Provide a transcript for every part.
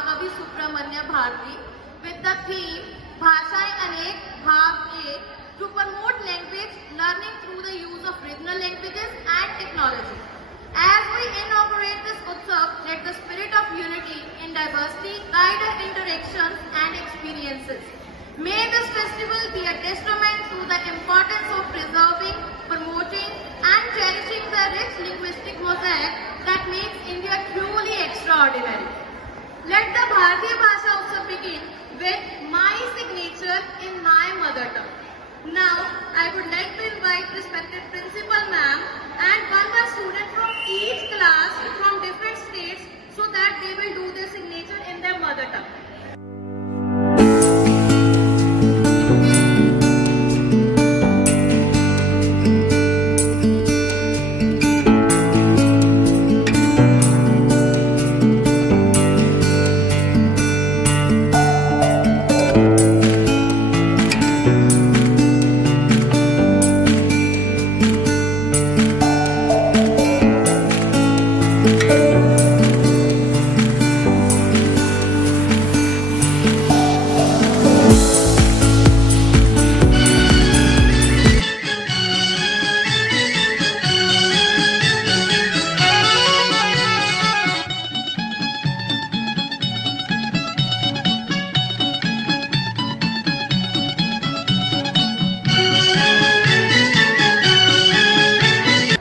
Mahakavi Subramanya Bharati with the theme Bhashaye Anek Bhav Ek to promote language learning through the use of regional languages and technology. As we inaugurate this Utsav, let the spirit of unity in diversity guide our interactions and experiences. May this festival be a testament to the importance of preserving, promoting and cherishing the rich linguistic mosaic that makes India truly extraordinary. Let the Bharatiya Bhasha Utsav begin with my signature in my mother tongue. Now, I would like to invite respected Principal Ma'am and one student from each class from different states so that they will do their signature in their mother tongue.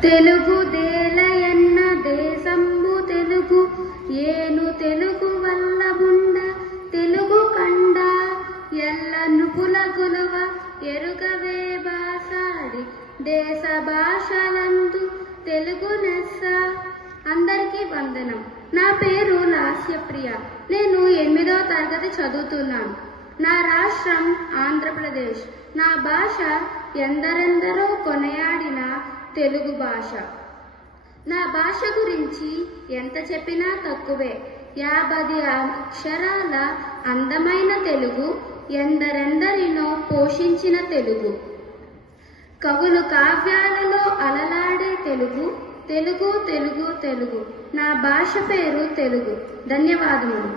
Telugu దేలయన్న దేశంబు Telugu ఏను తెలుగు వల్లముండ తెలుగు కండ ఎల్ల నృపుల కొలువ ఎరుగవే భాషాడి దేశ భాషలందు తెలుగు నెస్స. అందరికీ వందనం. నా పేరు లాస్యప్రియ. నేను 8వ తరగతి చదువుతున్నాను. నా రాష్ట్రం ఆంధ్రప్రదేశ్. నా భాష ఎందరెందరో కొనయాడిన తెలుగు భాష. నా భాష గురించి ఎంత చెప్పినా తక్కువే. 50 అక్షరాల అందమైన తెలుగు, ఎందరెందరినో పోషించిన తెలుగు, కవులు కావ్యాలలో అలలాడే తెలుగు, తెలుగు తెలుగు తెలుగు. నా భాష పేరు తెలుగు. ధన్యవాదములు.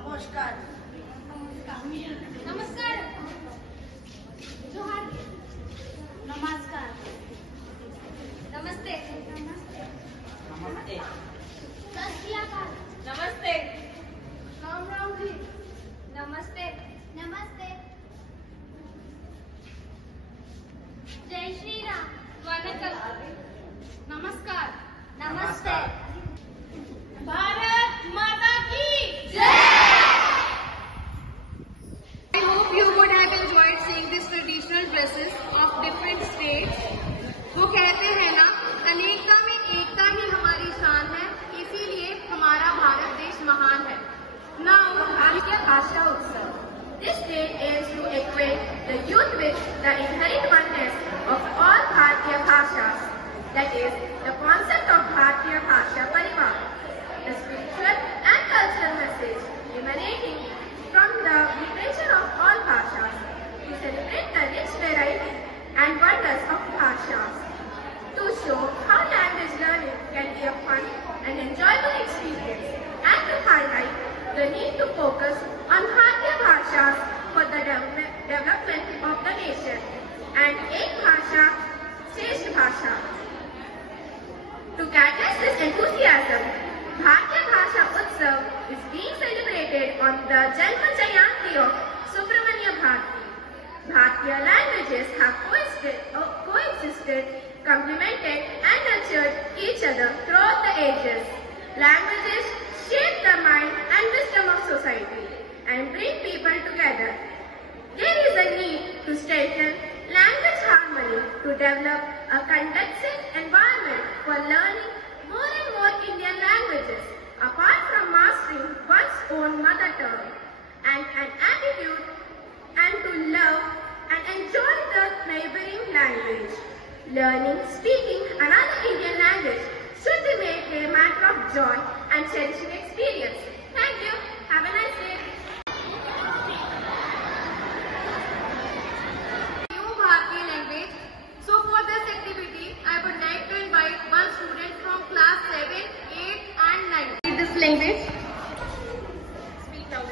नमस्कार. नमस्कार. जोहार. नमस्कार. नमस्ते. नमस्ते. सत श्री अकाल. नमस्ते. राम राम जी. नमस्ते. नमस्ते. जय श्री राम. वनकल. नमस्कार. नमस्ते. भारत माता की जय. I hope you would have enjoyed seeing these traditional dresses of different states. वो कहते हैं ना, अनेकता में एकता ही हमारी शान है, इसीलिए हमारा भारत देश महान है. Now, Bharatiya Bhasha Utsav. This day aims to equate the youth with the inherent oneness of all Bharatiya Bhashas. That is, the concept of Bharatiya Bhasha Parivar. The spiritual and cultural message emanating from the literature of all bhashas to celebrate the rich variety and wonders of bhashas, to show how language learning can be a fun and enjoyable experience, and to highlight the need to focus on Bharatiya bhashas for the development of the nation and Ek Bhasha, Shresth Bhasha. To catalyze this enthusiasm, Bharatiya Bhasha Utsav is being celebrated on the Janma Jayanti of Subramanya Bharati. Bharatiya languages have coexisted, complemented and nurtured each other throughout the ages. Languages shape the mind and wisdom of society and develop a conducive environment for learning more and more Indian languages, apart from mastering one's own mother tongue, and an attitude and to love and enjoy the neighboring language. Learning, speaking another Indian language should be made a matter of joy and cherishing experience. Thank you. Have a nice day. New Bharati language. So for this activity, I would like to invite one student from class 7, 8 and 9. Read this language. Speak out.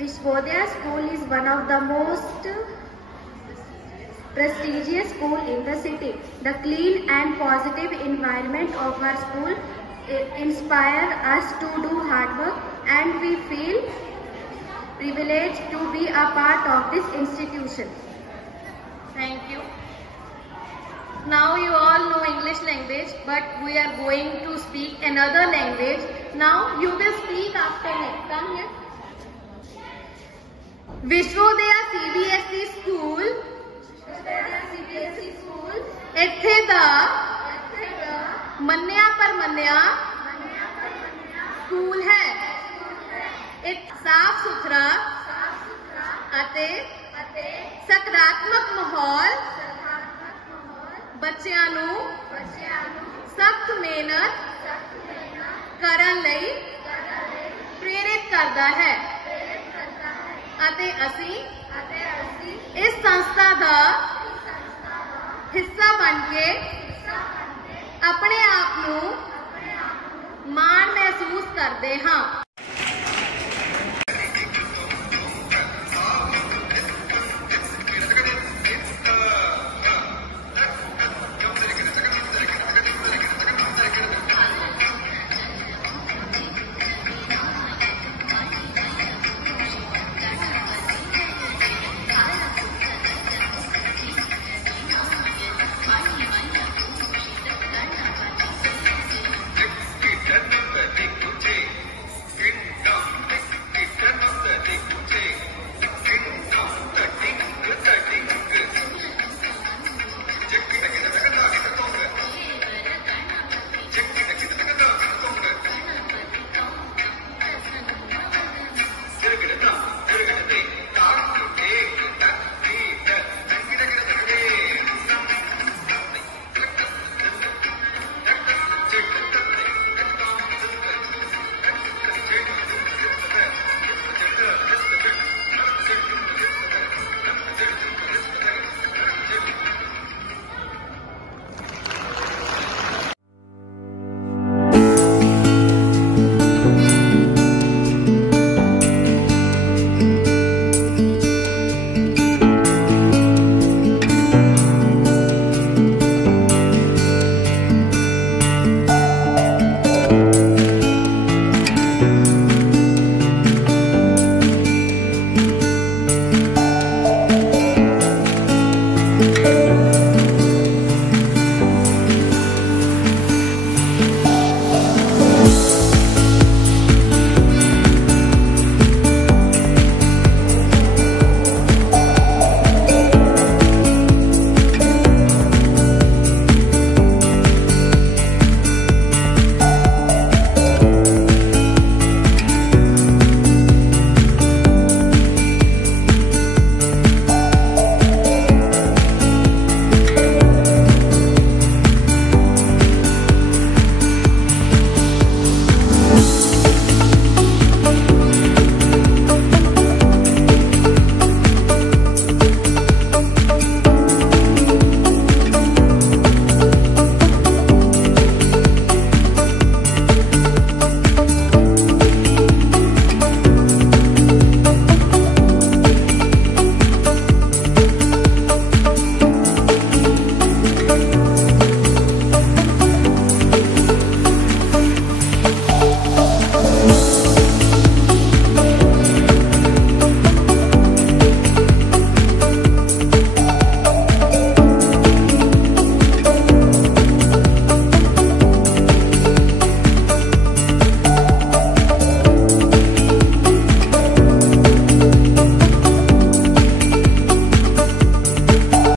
Vishvodaya School is one of the most prestigious school in the city. The clean and positive environment of our school inspires us to do hard work, and we feel privileged to be a part of this institution. Thank you. Now you all know English language, but we are going to speak another language. Now you will speak after me. Come here. Vishvodaya CBSE School. ਇੱਥੇ ਦਾ ਮੰਨਿਆ ਪਰਮੰਨਿਆ school ਹੈ। ਇਹ ਸਾਫ਼ ਸੁਥਰਾ ਅਤੇ ਸਕਾਰਾਤਮਕ ਮਾਹੌਲ ਬੱਚਿਆਂ ਨੂੰ ਸਖਤ ਮਿਹਨਤ ਕਰਨ ਲਈ ਪ੍ਰੇਰਿਤ ਕਰਦਾ ਹੈ ਅਤੇ ਅਸੀਂ ਇਸ ਸੰਸਥਾ ਦਾ ਹਿੱਸਾ ਬਣ ਕੇ ਆਪਣੇ ਆਪ ਨੂੰ ਮਾਣ ਮਹਿਸੂਸ ਕਰਦੇ ਹਾਂ।